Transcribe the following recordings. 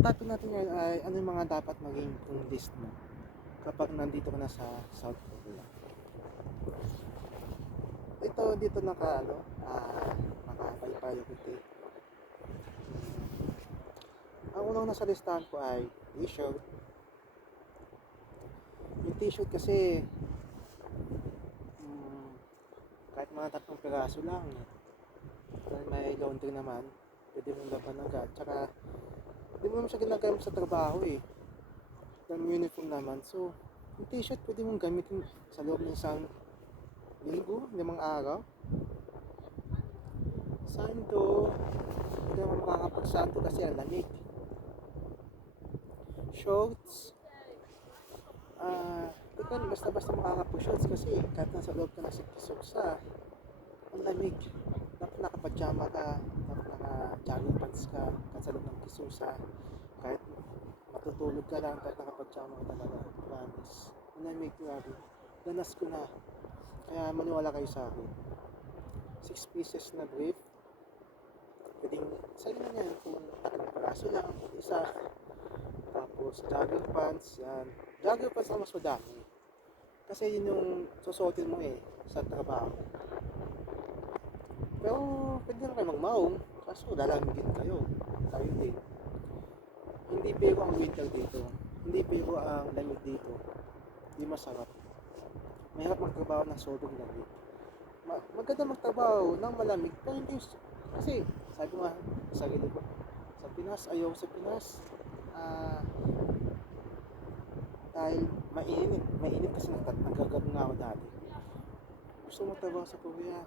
Ang topic natin ngayon ay ano yung mga dapat maging list mo kapag nandito ka na sa South Korea. Ito dito nakapaypayo ko ito. Ang unang nasa listahan ko ay t-shirt. Yung t-shirt kasi kahit mga 3 piraso lang, dahil may laundry naman, pwede mong laban agad. Tsaka hindi mo naman siya ginagamit sa trabaho dahil may uniform naman. So yung t-shirt pwede mong gamitin sa loob ng isang linggo, 5 araw. Santo, hindi naman makakapagsanto kasi ang lamig. Shorts, depende, basta makakapag-shorts kasi kahit nasa loob ka na sa kisuksa, ang lamig. Dapat nakapajama ka, dapat naka-jogging pants ka, kahit sa loob ng kisusa. Kahit matutulog ka lang, kahit nakapajama ka talaga. Promise. Ang lamig, grabe. Danas ko na. Kaya maniwala kayo sa akin. 6 pieces na brief. Pwedeng sa'yo na yan kung 3 piraso lang, isa. Tapos jogging pants, yan. Jogging pants na mas madami. Kasi yun yung susuotin mo sa trabaho. Pero pwede naman kayo magmaong, kaso lalamigin kayo. Tayo din. Hindi pero ang winter dito. Hindi pero ang lamig dito. Hindi masarap. Mahirap magtrabaho ng sobrang lamig. Maganda magtrabaho ng malamig, pero hindi kasi sabi ko nga sa sarili ko, sa Pinas, ayaw sa Pinas. Dahil mainit kasi nagagab nga ako dati. Gusto magtrabaho sa Korea.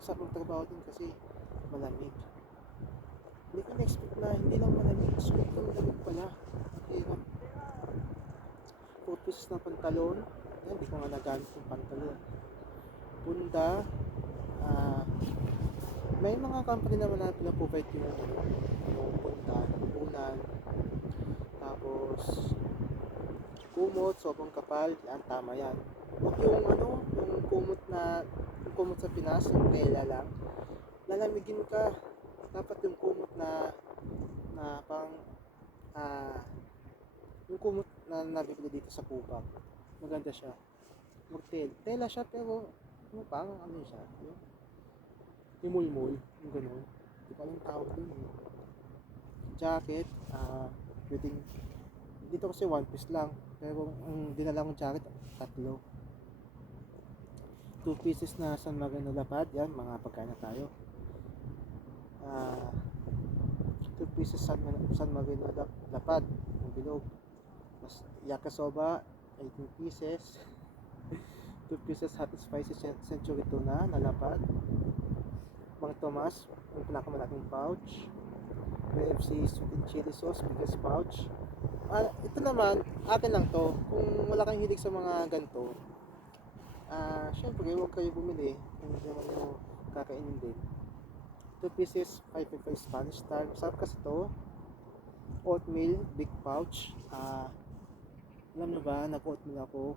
Masarap magtrabaho din kasi malamig. Hindi ko na-expect na hindi lang malamig, sobrang lamig pala. Hirap. 4 pieces na pantalon. Yan, hindi ko nga nagamit yung pantalon. Punda. May mga company naman na pinaprovide yung punda, unan. Tapos kumot, sobrang kapal, yan, tama yan. Huwag yung kumot sa Pinas, yung tela lang. Lalamigin ka. Dapat yung kumot na pang yung kumot na nabibili dito sa Kubak. Maganda siya. Tela siya pero parang siya, yung mulmul, yung ganun. Hindi ko alam tawag dun Jacket, pwedeng dito kasi 1 piece lang, pero ang dinala kong jacket 3. 2 pieces na San Marino lapad, yan, mga pagkain na tayo. 2 pieces San Marino lapad, yung bilog. Mas yakisoba, 18 pieces. 2 pieces hot and spicy century tuna na lapad. Mang Tomas, yung pinakamalaking pouch. KFC sweet and chili sauce, biggest pouch. Ito naman, akin lang to. Kung wala kang hilig sa mga ganito, syempre huwag kayo bumili kung hindi naman nyo kakainin din. 2 pieces 5.5 Spanish style. Masarap kasi to. Oatmeal, big pouch. Alam nyo ba, nag-oatmeal ako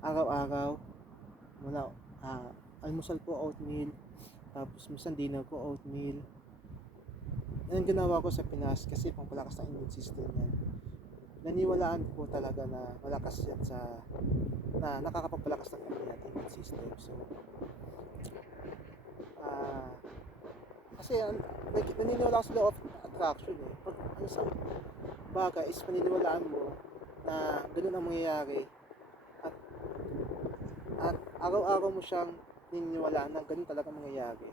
araw-araw. Wala, almusal ko oatmeal, tapos minsan dinner ko oatmeal. Yan ginawa ko sa Pinas kasi pampalakas ng immune system yan. Naniwalaan ko talaga na malakas yan na nakakapagpalakas ng immune system. So kasi naniniwala ako sa law of attraction pag sa bagay is paniniwalaan mo na ganun ang mangyayari at araw-araw mo siyang naniniwalaan na ganun talaga mangyayari,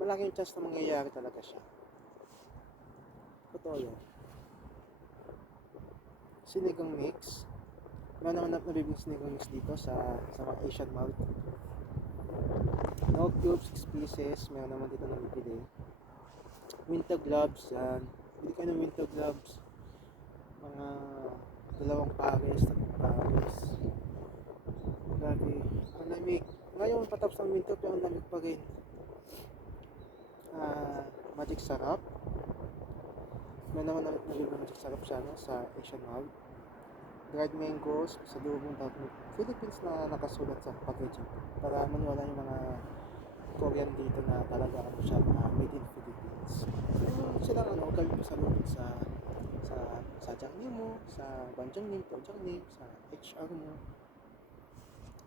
malaking chance na mangyayari talaga siya. Totoo yun. Sinigang mix, meron naman nabibing sinigang mix dito sa mga Asian Mart. No cubes, 6 pieces, meron naman dito nabibili. Winter gloves, yan, bili kayo ng winter gloves, mga 2 pares, 3 pares. Grabe, ang lamig. Ngayon patapos ng winter pero ang lamig pa rin. Magic sarap. May naman nabibili magic sarap siya sa Asian Mall. Dried mangoes, sa lubong tapos Philippines na nakasulat sa packaging para maniwala yung mga Korean dito na talaga siya made in Philippines. Sila lang huwag kang pasalubong sa Jiangnim mo, sa Banjiangnim, Tojiangnim, sa HR mo.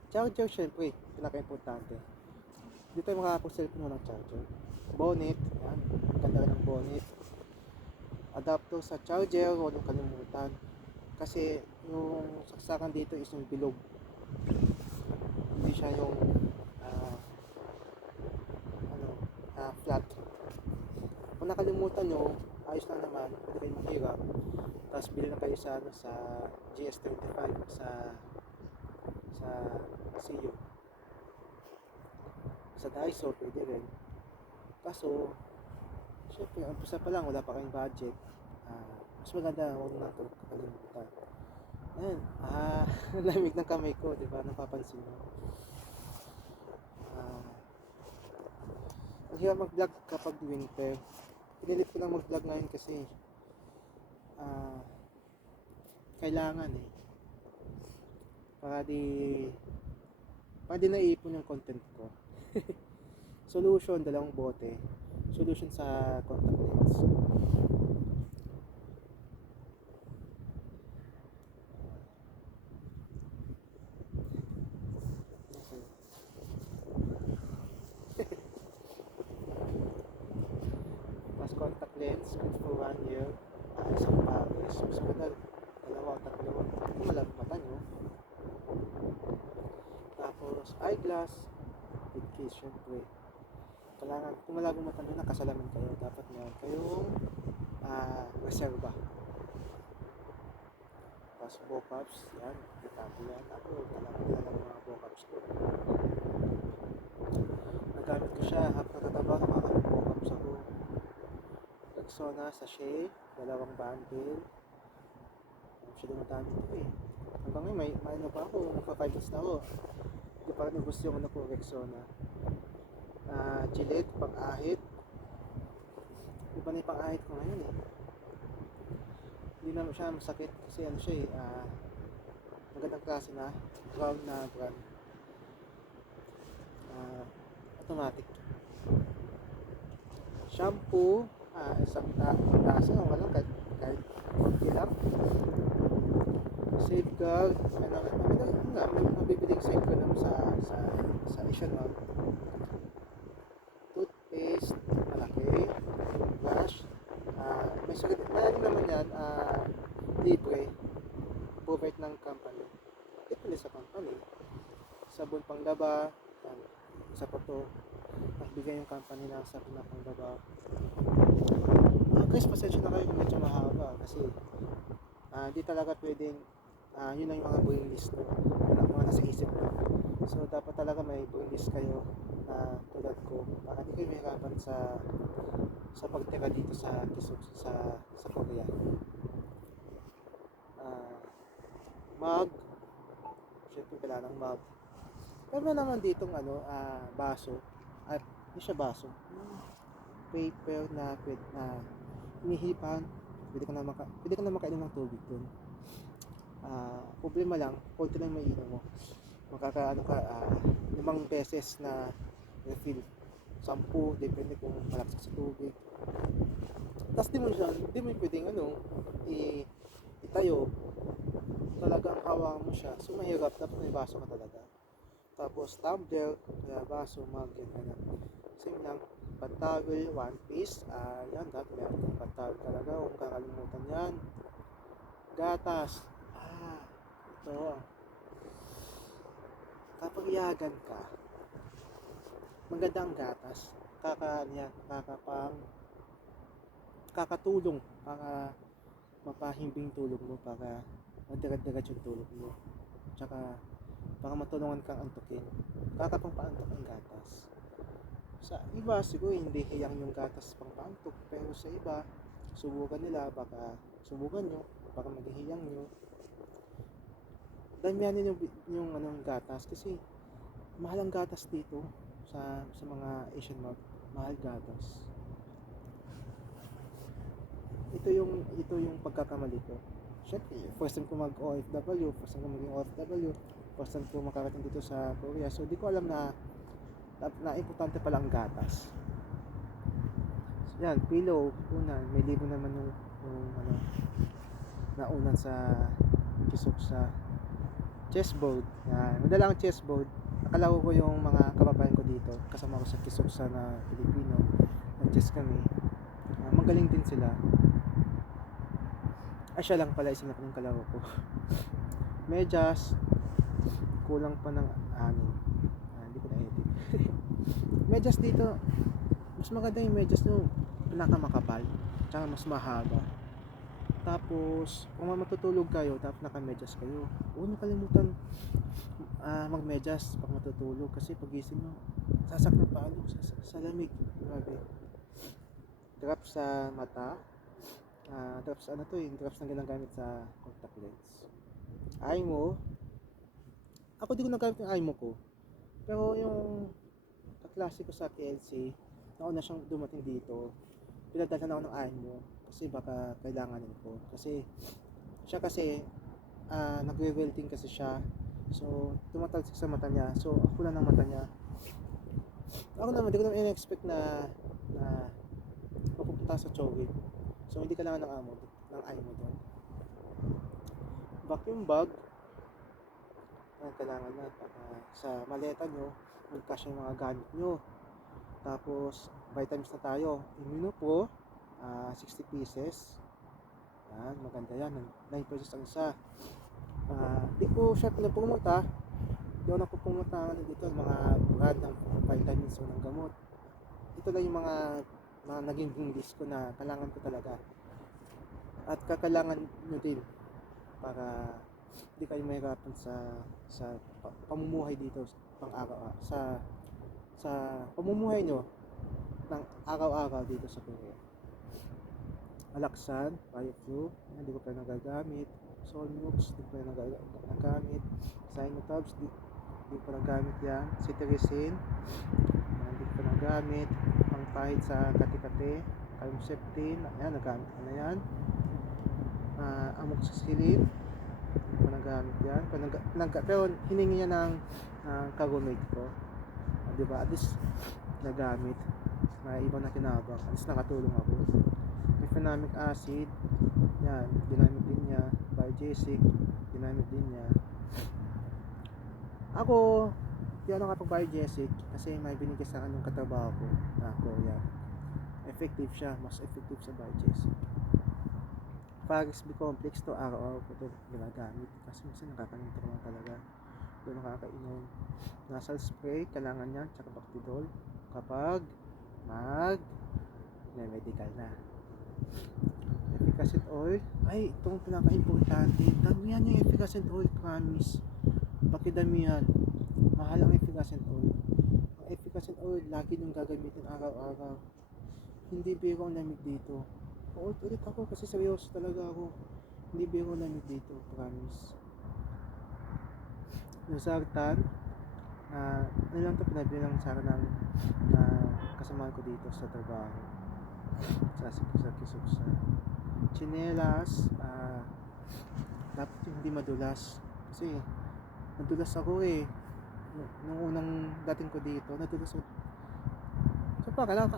Charger, syempre, pinaka-importante. Dito tayo makakapag-cellphone mo ng charger. Bonnet, yan. Ganda rin ng bonnet. Adapter sa charger, huwag nang kalimutan. Kasi yung saksakan dito is yung bilog. Hindi siya yung flat. Kung nakalimutan nyo, ayos lang naman, pwede kayo mahirap. Tapos bili na kayo sa GS35 sa CU. Sa Daiso, pwede rin. Kaso, syempre, ang umpisa pa lang, wala pa kayong budget. Mas maganda, huwag na ito kakalimutan. Ayan, lamig ng kamay ko, di ba? Napapansin mo. Ang hirap mag-vlog kapag winter. Pinilit ko lang mag-vlog ngayon kasi kailangan para di naiipon yung content ko. Solution, dalawang bote. Solution sa contact lens. Mas contact lens, good for 1 year. Isang pares. Mas maganda, dalawa, tatlo. Kung malabong mata nyo. Tapos, eyeglass. With case, syempre. Kailangan, kung malabong mata nyo, nakasalamin kayo. Dapat meron kayong reserva. Tapos, bocaps. Yan, itapo yan. Ako, talagang mga bocaps ko. Nagamit ko siya, natataba ng mga bocaps ako. Rexona, sachet, dalawang bundle. Siya dumadami ito Hanggang ngayon, may ano pa ako, naka 5 months na ako. Hindi pa rin gusto yung ano ko, Rexona. Gillette, pang-ahit. Iba na yung pang-ahit ko ngayon Hindi naman siya masakit kasi ano siya magandang klase na, brown na brand. Automatic. Shampoo, isang tasa lang walang kahit konti lang. Safeguard, mabibiling safeguard sa Asian Mall. Toothpaste, malaki. Brush, may sakit na naman yan, libre, provide ng company. Depende sa company. Sabon panglaba, isa pa to, nagbigay yung company ng sabon na panglaba. Guys, pasensya na kayo kung medyo mahaba kasi di talaga pwedeng yun lang yung mga buhay list ko, mga nasa isip ko. So dapat talaga may buhay list kayo na tulad ko para di kayo mahirapan sa pagtira dito sa Korea. Mug, syempre kailangan ng mug. Meron naman ditong baso, at hindi siya baso, paper na hinihipan. Pwede ka na makainom ng tubig dun. Problema lang, konti lang may inom mo. Makakaano ka, 5 beses na refill, 10, depende kung malakas ka sa tubig. Tapos di mo pwedeng itayo. Talagang hawak mo siya, so mahirap, dapat may baso ka talaga. Tapos tumbler, kaya baso, mug, yan. Same lang. Pantawel, one piece, yan, dapat meron kang pantawel talaga, huwag kakalimutan yan. Gatas, ito, kapag iyagan ka, maganda ang gatas, kakatulong para mapahimbing tulog mo, para madirad-dirad yung tulog mo, tsaka para matulungan kang antukin, kakapangpaantok ang gatas. Sa iba siguro hindi hiyang yung gatas pang paantok, pero sa iba subukan nila, baka subukan nyo, baka maghihiyang nyo. Damianin yung gatas kasi mahal ang gatas dito sa mga Asian Mall, mahal gatas. Ito yung pagkakamali ko. Syempre, first time ko mag-OFW, first time ko maging OFW, first time ko makarating dito sa Korea, so di ko alam na importante pala ang gatas. So Yan, pillow. Una, may libo naman yung ano, naunan sa kisok sa chessboard. Yan, madala ang chessboard. Nakalaro ko yung mga kababayan ko dito. Kasama ko sa Kisoksa na Pilipino. Nag-chess kami. Magaling din sila. Ay, siya lang pala isang yung kalaro ko. Medyas. Kulang pa ng anin. Hindi ko na-edit. Medyas dito. Mas maganda yung medyas nyo. Pinakamakapal. Tsaka mas mahaba. Tapos, kung matutulog kayo, tapos naka-medyas kayo. Huwag nakalimutan magmedyas pag matutulog. Kasi pagising mo, sasak ng palo sa lamig. Grabe. Drops sa mata. Drops ano to yung drops na ginagamit sa contact lens. Eye mo. Ako di ko nagamit yung eye mo ko. Pero yung kaklase ko sa TLC, nauna siyang dumating dito. Pinadala na ako ng eye mo. Kasi baka kailanganin ko. Kasi siya kasi nagre-welding kasi siya. So tumatalsik sa mata niya. So ako lang ng mata niya. Ako naman, di ko naman in-expect na mapupunta sa Chowin. So hindi kailangan ng eye mo doon. Vacuum bag. Kailangan na sa maleta nyo. Magkasya yung mga gamit nyo. Tapos vitamins na tayo. Immunopro. 60 pieces. Yan, maganda yan. 9 pesos ang isa. Di ko siya pinapumunta. Di ako napupunta dito mga brand ng vitamins o ng gamot. Ito lang yung mga naging list ko na kailangan ko talaga. At kakailangan nyo din para hindi kayo mahirapan sa pamumuhay dito pang-araw sa pamumuhay nyo ng araw-araw dito sa Korea. Alaksan, Bioflu, hindi ko pa nagagamit. Solmux, hindi ko pa nagagamit. Sinotabs, hindi ko pa nagamit yan. Cetirizine, hindi ko pa nagamit. Pangpahid sa kati-kati. Calmceptin, ayan, nagamit ko na yan. Amoxicillin, hindi ko pa nagamit yan. Pero hiningi niya ng kagumate ko. Diba? At least nagamit. May ibang na kinabang. At least nakatulong ako. Mefenamic acid, yan, ginamit din niya. Biogesic, ginamit din niya. Ako, di ako nakapag-biogesic kasi may binigay sa akin yung katrabaho ko na Korea. Effective siya, mas effective sa biogesic. Paris B-complex to, araw-araw ko to ginagamit kasi minsan nakakalimutan ko lang talaga. Doon nakakainom. Nasal spray, kailangan yan, tsaka Bactidol kapag medical na. Efficacent oil, ay itong pinaka-importante, damihan yung efficacent oil, promise. Pakidamihan, mahal ang efficacent oil. Ang efficacent oil lagi nyung gagamitin araw-araw. Hindi biro ang lamig dito. Ulit ako kasi seryoso talaga ako. Hindi biro ang lamig dito, promise. Yung sartan, ano lang ito pinabilang sa akin ng kasamahan ko dito sa trabaho sa Kisoksa. Chinelas, dapat yung hindi madulas kasi nadulas ako nung unang dating ko dito, nadulas ako. So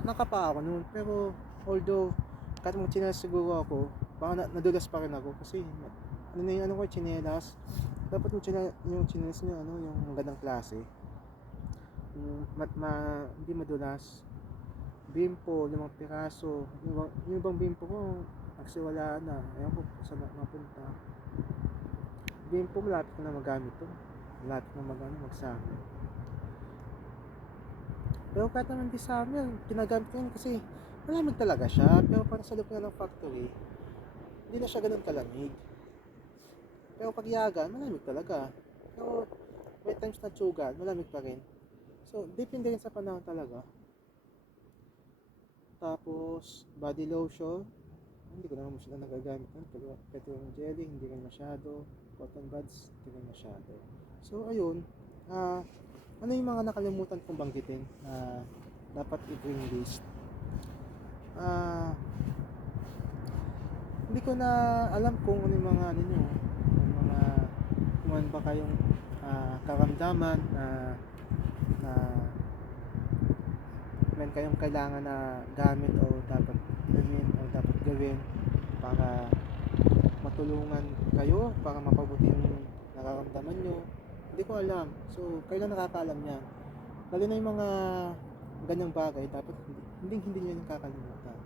nakapa ako noon, pero although kahit mga chinelas siguro ako, baka nadulas pa rin ako kasi ano na yung ko chinelas, dapat yung chinelas nyo yung magandang klase, hindi madulas. Bimpo, 5 piraso. Yung ibang bimpo ko nagsiwala na. Ayan po saan napunta. Bimpo, malapit ko na magamit to. Malapit na mag-summer. Pero kahit naman di summer, ginagamit ko yun kasi malamig talaga siya. Pero parang sa loob na ng factory, hindi na siya ganun kalamig. Pero pag yagan, malamig talaga. Pero may times na tsugan, malamig pa rin. So, depende rin sa panahon talaga. Tapos, body lotion. Hindi ko naman sila nagagamit nun. Pero petroleum jelly, hindi rin masyado. Cotton buds, hindi rin masyado. So, ayun. Ano yung mga nakalimutan kong banggitin na dapat i-bring list? Hindi ko na alam kung ano yung mga kung ano ba kayong karamdaman na meron kayong kailangan na gamit o dapat inumin o dapat gawin para matulungan kayo, para mapabuti yung nararamdaman nyo. Hindi ko alam. So, kayo lang nakakaalam yan. Lalo na yung mga ganyang bagay, dapat hindi nyo yung kakalimutan.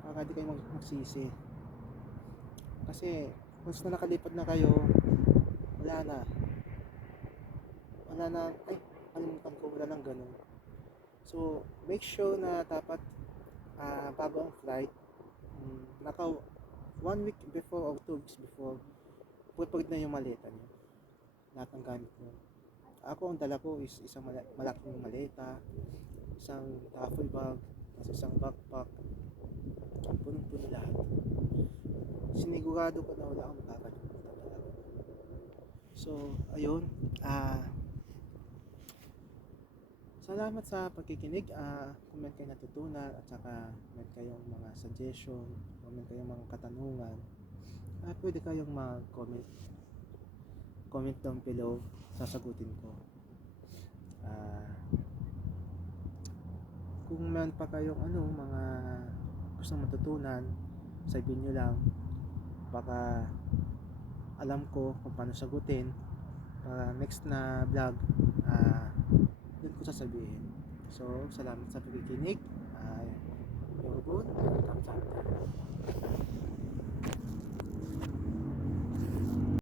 Para di kayo magsisi. Kasi, once na nakalipad na kayo, wala na. Ay, kalimutan ko, wala nang ganun. So, make sure na dapat bago ang flight, naka 1 week before or 2 weeks before, prepared na yung maleta nyo. Lahat ng gamit nyo. Ako, ang dala ko is isang malaking maleta, isang duffel bag, isang backpack, punong-puno lahat. Sinigurado ko na wala akong makakalimutan talaga. So, ayun, salamat sa pagkikinig. Kung meron kayong natutunan at saka meron kayong mga suggestion, kung meron kayong mga katanungan, pwede kayong mag-comment. Comment down below, sasagutin ko. Kung meron pa kayong mga gustong matutunan, sabihin nyo lang. Baka alam ko kung paano sagutin. Para next na vlog, doon ko sasabihin. So, salamat sa pagkikinig. Yorobun, kamsahamnida.